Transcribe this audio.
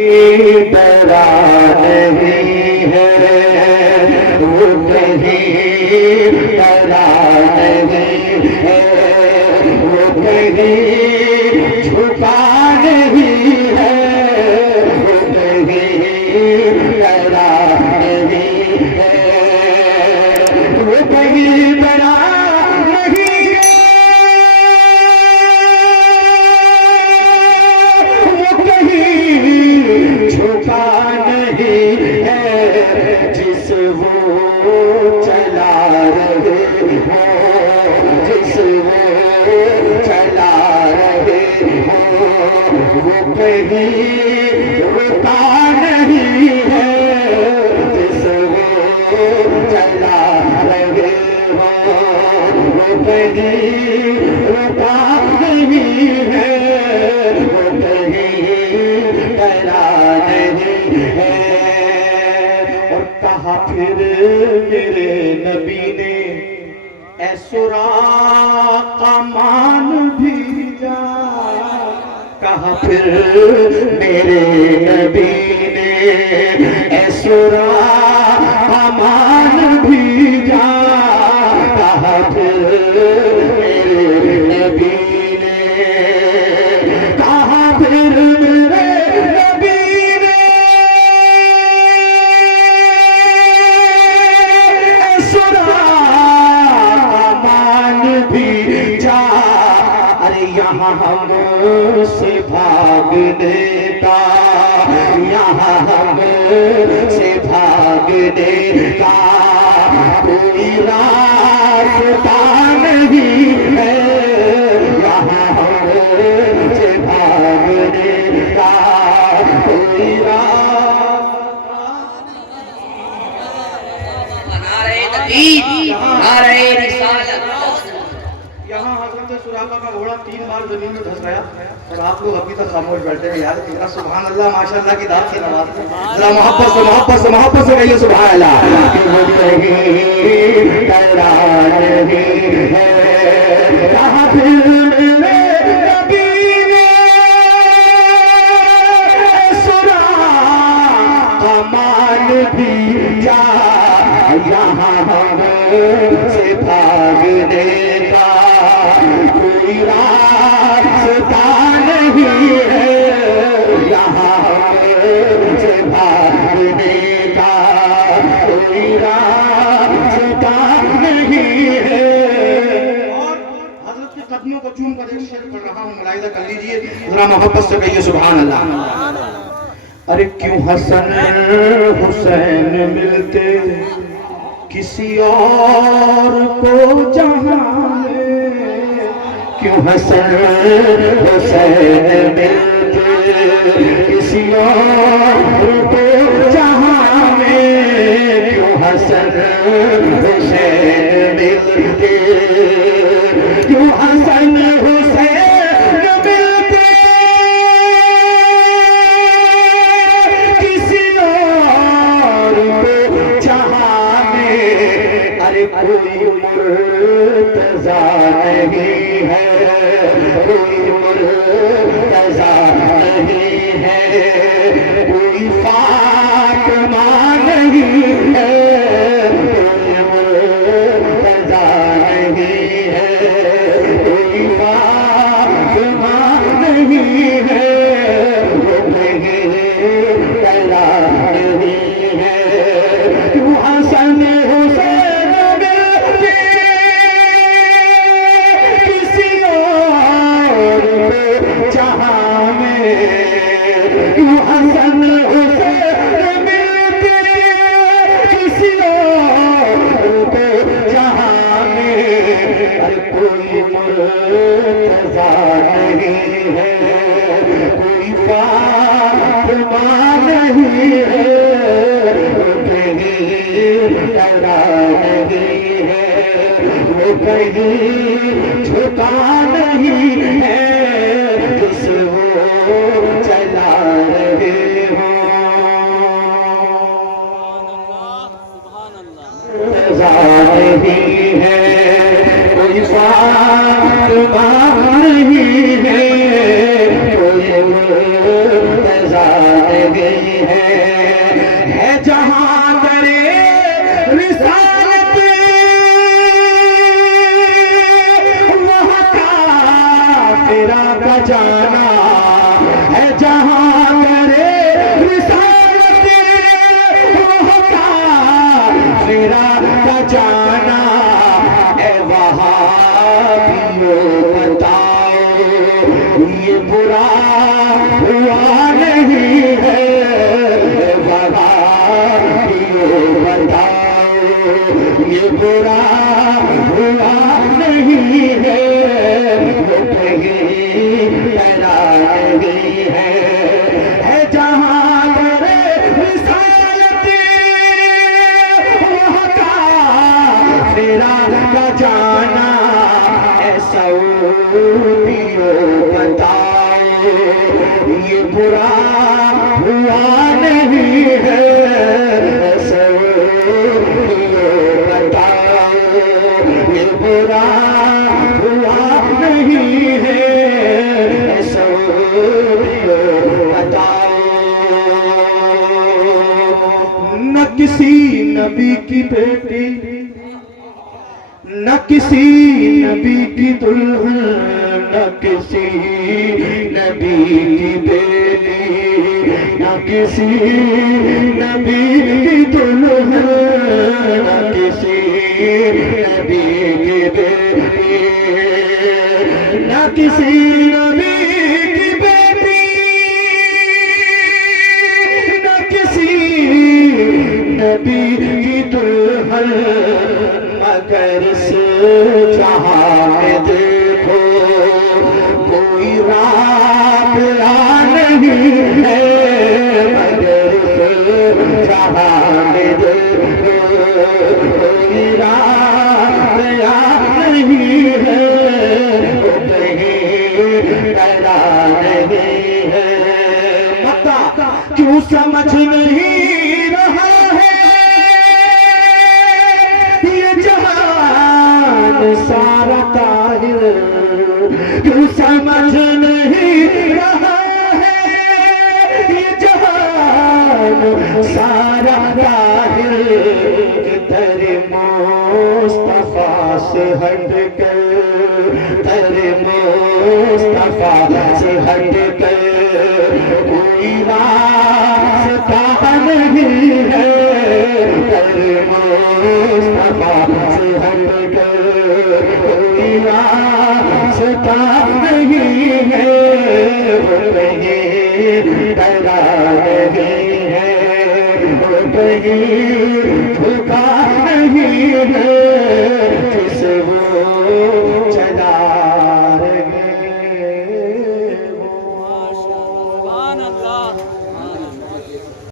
डरा नहीं है, वो कहीं डरा नहीं है, वो कहीं झुका नहीं है, वो कहीं डरा नहीं है, वो कहीं डरा नहीं है, वो कहीं झुका नहीं है, जिस वो चला रहे हो, जिस वो चला रहे हो, वो कहीं रुका नहीं है, जिस वो चला रहे हो, वो कहीं रुका नहीं है, वो कहीं डरा नहीं है। और कहा फिर मेरे नबी ने ऐ सुराक़ा मान भी जा, कहा फिर मेरे नबी ने ऐ सुराक़ा मान भी जा, कहा फिर मेरे नबी ने, कहा फिर मेरे नबी ने ऐ सुराक़ा मान भी जा। अरे यहाँ हमसे भागने का, यहाँ हमसे भागने का कोई रास्ता नहीं है, यहाँ हमसे भागने का कोई रास्ता। नारे तकबीर, नारे रिसालत। यहाँ हजरत सुराक़ा का घोड़ा 3 बार जमीन में धंस गया और आप लोग अभी तक खामोश बैठे हैं। यार इतना सुभान अल्लाह माशाअल्लाह की दाद से नवाज है। जरा मोहब्बत से मोहब्बत से मोहब्बत से कहिए सुभान अल्लाह। कहा फिर मेरे नबी ने सुराक़ा मान भी जा, यहाँ हमसे भागने का कोई रास्ता नहीं है, यहाँ हमसे भागने का कोई रास्ता नहीं है। और हजरत के कदमों को चूम कर एक शेर पढ़ रहा हूँ, मुलाहिजा कर लीजिए। जरा मोहब्बत से कहिए सुभान अल्लाह। अरे क्यों हसन हुसैन मिलते किसी और को जहां में, क्यों हसन हुसैन मिलते किसी और को जहां में, क्यों हसन हुसैन मिलते, क्यों हसन हुसैन मिलते किसी और को जहां में। अरे कोई मुर्तज़ा नहीं है, कोई मुर्तज़ा नहीं है, कोई फातिमा नहीं है, कोई मुर्तज़ा नहीं है, कोई फातिमा नहीं है, वो कहीं डरा नहीं है। क्यों हसन हुसैन मिलते किसी और को जहां में, क्यों हसन हुसैन मिलते किसी और को जहां में। अरे कोई मुर्तज़ा नहीं है, कोई फातिमा नहीं है, डरा नहीं है, वो कहीं झुका नहीं है, जिस वो चला रहे हो। नहीं है कोई फातिमा नहीं है, कोई मुर्तज़ा नहीं है जहां करे रिसालत वहाँ काफिरा का जाना है, जहां करे रिसालत वहाँ काफिरा का जाना है। वहाबियों बताओ ये बुरा हुआ नहीं है, वहाबियों बताओ ये बुरा हुआ नहीं है। वो कहीं पैदा नहीं है जहां करे रिसालत वहाँ काफिरा का जाना है। सऊदियों बताओ ये बुरा हुआ नहीं है, सऊदियों बताओ ये बुरा हुआ नहीं है, सऊदियों बताओ। न किसी नबी की बेटी न किसी नबी की दुल्हन, न किसी नबी की बेटी, न किसी नबी की दुल्हन, न किसी नबी की बेटी, न किसी नबी की बेटी, न किसी नबी की दुल्हन, मगर से जहां में देखो कोई राबिया नहीं है, मगर से जहां में देखो कोई राबिया नहीं है, कहीं डरा नहीं है। पता क्यों समझ नहीं रहा है ये जहान सारा ताहिर, क्यों समझ नहीं रहा है ये जहान सारा ताहिर। तेरे मुस्तफा से हट कर, तेरे मुस्तफा से हट कर कोई रास्ता नहीं है, तेरे मुस्तफा से हट कर कोई रास्ता नहीं है। वो कहीं डरा नहीं है, वो कहीं झुका नहीं है।